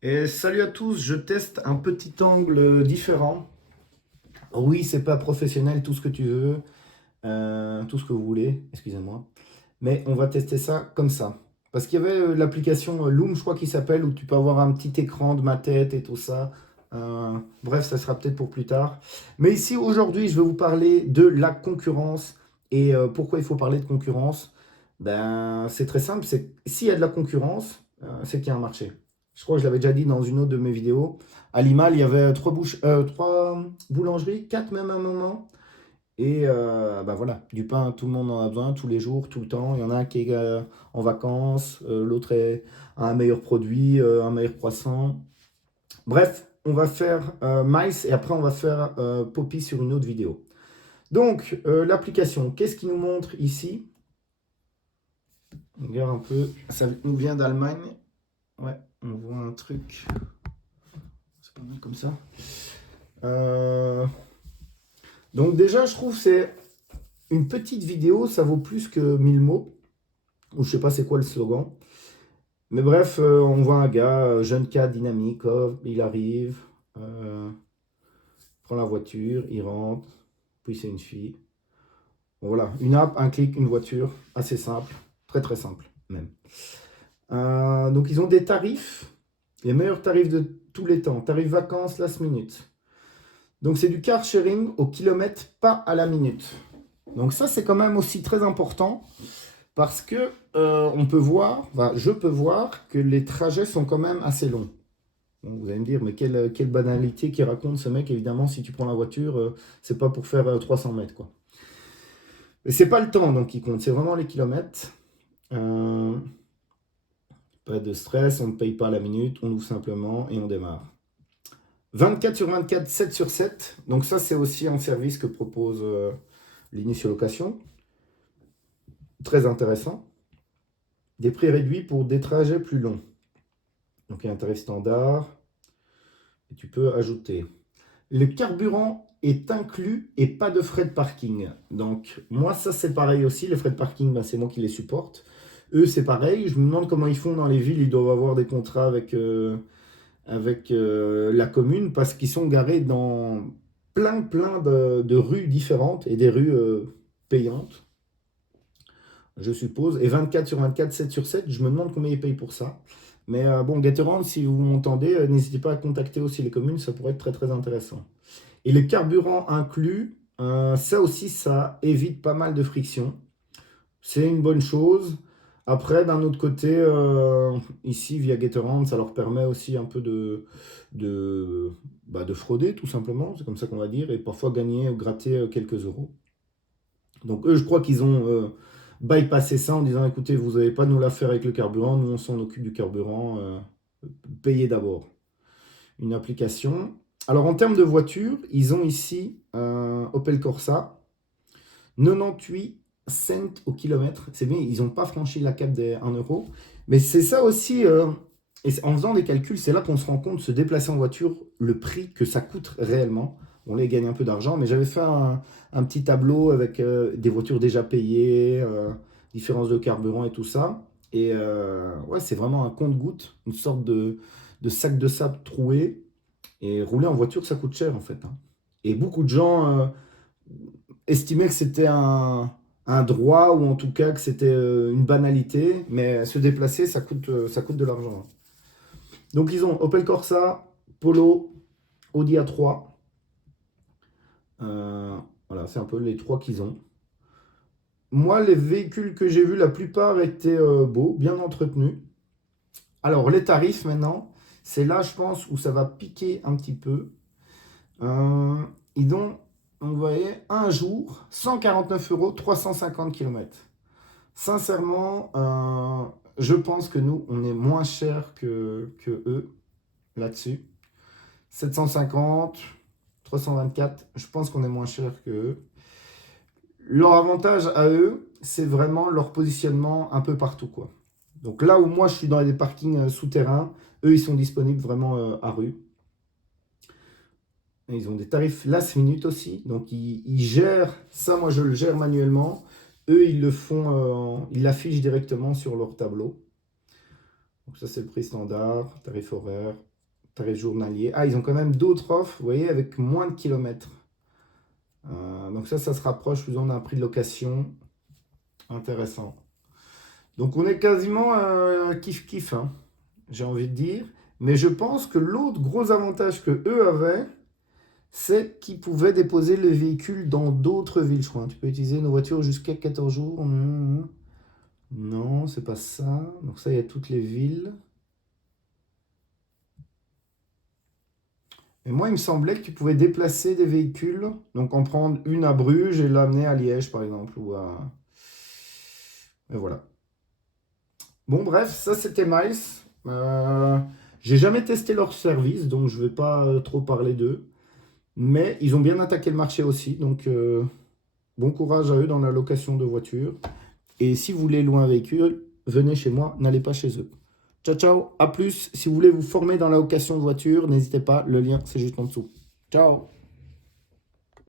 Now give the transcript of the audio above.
Et salut à tous, je teste un petit angle différent. Oui, c'est pas professionnel, tout ce que tu veux, tout ce que vous voulez, excusez-moi. Mais on va tester ça comme ça. Parce qu'il y avait l'application Loom, je crois qu'il s'appelle, où tu peux avoir un petit écran de ma tête et tout ça. Bref, ça sera peut-être pour plus tard. Mais ici, aujourd'hui, je vais vous parler de la concurrence. Et pourquoi il faut parler de concurrence? Ben, c'est très simple, c'est que s'il y a de la concurrence, c'est qu'il y a un marché. Je crois que je l'avais déjà dit dans une autre de mes vidéos. À Limal, il y avait trois boulangeries, quatre même à un moment. Et bah voilà, du pain, tout le monde en a besoin, tous les jours, tout le temps. Il y en a un qui est en vacances, l'autre a un meilleur produit, un meilleur croissant. Bref, on va faire Mice et après on va faire Poppy sur une autre vidéo. Donc, l'application, qu'est-ce qu'il nous montre ici? On regarde un peu, ça nous vient d'Allemagne. Ouais, on voit un truc, c'est pas mal comme ça. Euh, donc déjà, je trouve que c'est une petite vidéo, ça vaut plus que 1000 mots. Ou je sais pas c'est quoi le slogan. Mais bref, on voit un gars, jeune cas dynamique, hop, il arrive, prend la voiture, il rentre, puis c'est une fille. Bon, voilà, une app, un clic, une voiture, assez simple, très très simple même. Donc ils ont des tarifs, les meilleurs tarifs de tous les temps, tarifs vacances, last minute. Donc c'est du car sharing au kilomètre, pas à la minute. Donc ça c'est quand même aussi très important. Parce que on peut voir, enfin, je peux voir que les trajets sont quand même assez longs. Donc, vous allez me dire, mais quelle banalité qui raconte ce mec, évidemment, si tu prends la voiture, c'est pas pour faire 300 mètres, quoi. Mais c'est pas le temps donc qui compte, c'est vraiment les kilomètres. Euh, Pas de stress, on ne paye pas la minute, on ouvre simplement et on démarre. 24 sur 24, 7 sur 7. Donc ça, c'est aussi un service que propose l'Initio Location. Très intéressant. Des prix réduits pour des trajets plus longs. Donc il y a un tarif standard, et tu peux ajouter. Le carburant est inclus et pas de frais de parking. Donc moi ça c'est pareil aussi, les frais de parking ben, c'est moi qui les supporte. Eux c'est pareil, je me demande comment ils font dans les villes, ils doivent avoir des contrats avec la commune parce qu'ils sont garés dans plein de rues différentes et des rues payantes, je suppose. Et 24 sur 24, 7 sur 7, je me demande combien ils payent pour ça. Mais bon, Gatorand, si vous m'entendez, n'hésitez pas à contacter aussi les communes, ça pourrait être très très intéressant. Et le carburant inclus, ça aussi, ça évite pas mal de friction. C'est une bonne chose. Après, d'un autre côté, ici, via Gatorand, ça leur permet aussi un peu de, de frauder, tout simplement. C'est comme ça qu'on va dire. Et parfois gagner, gratter quelques euros. Donc eux, je crois qu'ils ont bypassé ça en disant, écoutez, vous n'avez pas nous la faire avec le carburant, nous on s'en occupe du carburant, payez d'abord. Une application. Alors en termes de voiture, ils ont ici un Opel Corsa, 98 cents au kilomètre. C'est bien, ils n'ont pas franchi la cape des 1 euro. Mais c'est ça aussi, et en faisant des calculs, c'est là qu'on se rend compte, se déplacer en voiture, le prix que ça coûte réellement. On les gagne un peu d'argent, mais j'avais fait un petit tableau avec des voitures déjà payées, différence de carburant et tout ça. Et ouais, c'est vraiment un compte-goutte, une sorte de sac de sable troué. Et rouler en voiture, ça coûte cher en fait, hein. Et beaucoup de gens estimaient que c'était un droit ou en tout cas que c'était une banalité, mais se déplacer, ça coûte de l'argent, hein. Donc ils ont Opel Corsa, Polo, Audi A3. Voilà, c'est un peu les trois qu'ils ont. Moi, les véhicules que j'ai vus, la plupart étaient beaux, bien entretenus. Alors, les tarifs maintenant, c'est là, je pense, où ça va piquer un petit peu. Euh, ils ont, vous voyez, un jour, 149 euros, 350 km. Sincèrement, je pense que nous, on est moins cher que eux là-dessus. 750, 324, je pense qu'on est moins cher que eux. Leur avantage à eux, c'est vraiment leur positionnement un peu partout, quoi. Donc là où moi je suis dans des parkings souterrains, eux ils sont disponibles vraiment à rue. Et ils ont des tarifs last minute aussi, donc ils gèrent ça. Moi je le gère manuellement. Eux ils le font, ils l'affichent directement sur leur tableau. Donc ça, c'est le prix standard, tarif horaire, tarif journalier. Ah, ils ont quand même d'autres offres, vous voyez, avec moins de kilomètres. Donc ça se rapproche plus ou moins d'un prix de location. Intéressant. Donc on est quasiment kiff-kiff, hein, j'ai envie de dire. Mais je pense que l'autre gros avantage que eux avaient, c'est qu'ils pouvaient déposer les véhicules dans d'autres villes, je crois. Tu peux utiliser nos voitures jusqu'à 14 jours. Non, c'est pas ça. Donc ça, il y a toutes les villes. Et moi, il me semblait que tu pouvais déplacer des véhicules, donc en prendre une à Bruges et l'amener à Liège, par exemple, ou à... Et voilà. Bon, bref, ça c'était Miles. Euh, j'ai jamais testé leur service, donc je vais pas trop parler d'eux. Mais ils ont bien attaqué le marché aussi, donc bon courage à eux dans la location de voitures. Et si vous voulez louer un véhicule, venez chez moi, n'allez pas chez eux. Ciao, ciao, à plus. Si vous voulez vous former dans la location de voiture, n'hésitez pas, le lien c'est juste en dessous. Ciao.